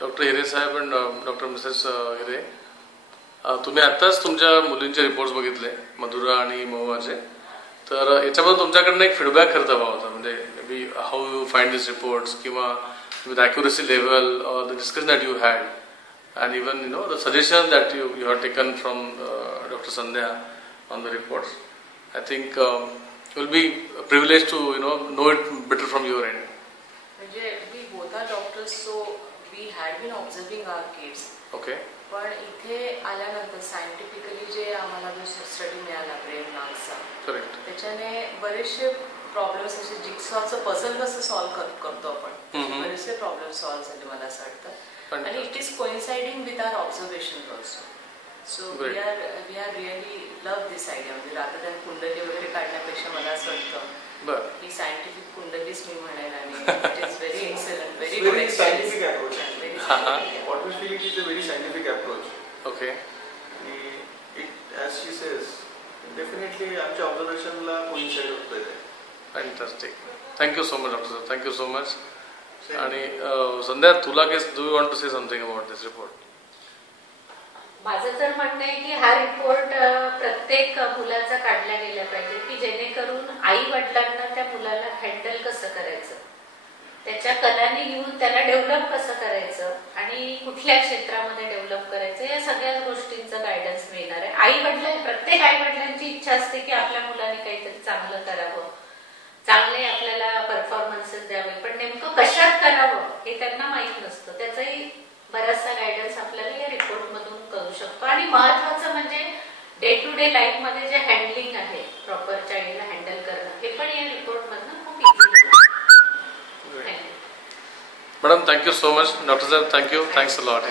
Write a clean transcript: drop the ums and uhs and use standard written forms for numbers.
Doctor हिरे साहेब आणि doctor Mrs हिरे, तुम्ही आत्ताच तुमच्या मुलींचे रिपोर्ट्स बघितले, मधुरा आणि महुआचे. तर याच्याबद्दल तुमच्याकडनं एक फीडबॅक खरं हवा होता, म्हणजे maybe how you find this reports, किंवा with accuracy level or the discussion that you had, and even the suggestion that you have taken from Dr. Sandhya on the reports. I think it will be a privilege to know it better from your end. We both are doctors, so we had been observing our kids. Okay. पण इथे आल्यानंतर scientifically जे आम्हाला जो study मिळाला brain मार्क्सचा, correct, त्याच्याने बरेचसे problems असे जिक्सॉचं पझल कसं सॉल्व्ह करतो आपण, बरेचसे प्रॉब्लेम सॉल्व्ह झाले मला असं वाटतं. आणि it is coinciding with our observation also. So we are really love this idea. म्हणजे रादर दॅन कुंडली वगैरे काढण्यापेक्षा मला असं वाटतं ही सायंटिफिक कुंडलीच मी म्हणेन, आणि it is very excellent, very good scientific approach. What we feel it is a very scientific approach. Okay. It, as she says, definitely आमच्या ऑब्झर्वेशनला कोइन्साइड होतोय ते. Fantastic. Thank you so much, Doctor. Thank you so much. आणि संध्या, तुला do you want to say something about this report? माझं तर म्हणणं आहे की हा रिपोर्ट प्रत्येक मुलाचा काढला गेला पाहिजे, की जेणेकरून आई वडिलांना त्या मुलाला हँडल कसं करायचं, त्याच्या कलांनी घेऊन त्याला डेव्हलप कसं करायचं आणि कुठल्या क्षेत्रामध्ये डेव्हलप करायचं, या सगळ्या गोष्टींचं गायडन्स मिळणार आहे. प्रत्येक आई वडिलांची इच्छा असते की आपल्या मुलाने काहीतरी चांगलं करावं, चांगले आपल्याला परफॉर्मन्सेस द्यावे, पण नेमकं कशात करावं हे त्यांना माहीत नसतं. त्याचाही बराचसा गायडन्स आपल्याला या रिपोर्ट मधून करू शकतो. आणि महत्वाचं म्हणजे डे टू डे लाईफ मध्ये जे हँडलिंग आहे, प्रॉपर चाइल्डला हँडल करणं, हे पण या रिपोर्ट मधनं खूप इझी होतं. Madam, thank you so much. Doctor साहेब, थँक्यू. Thanks a lot.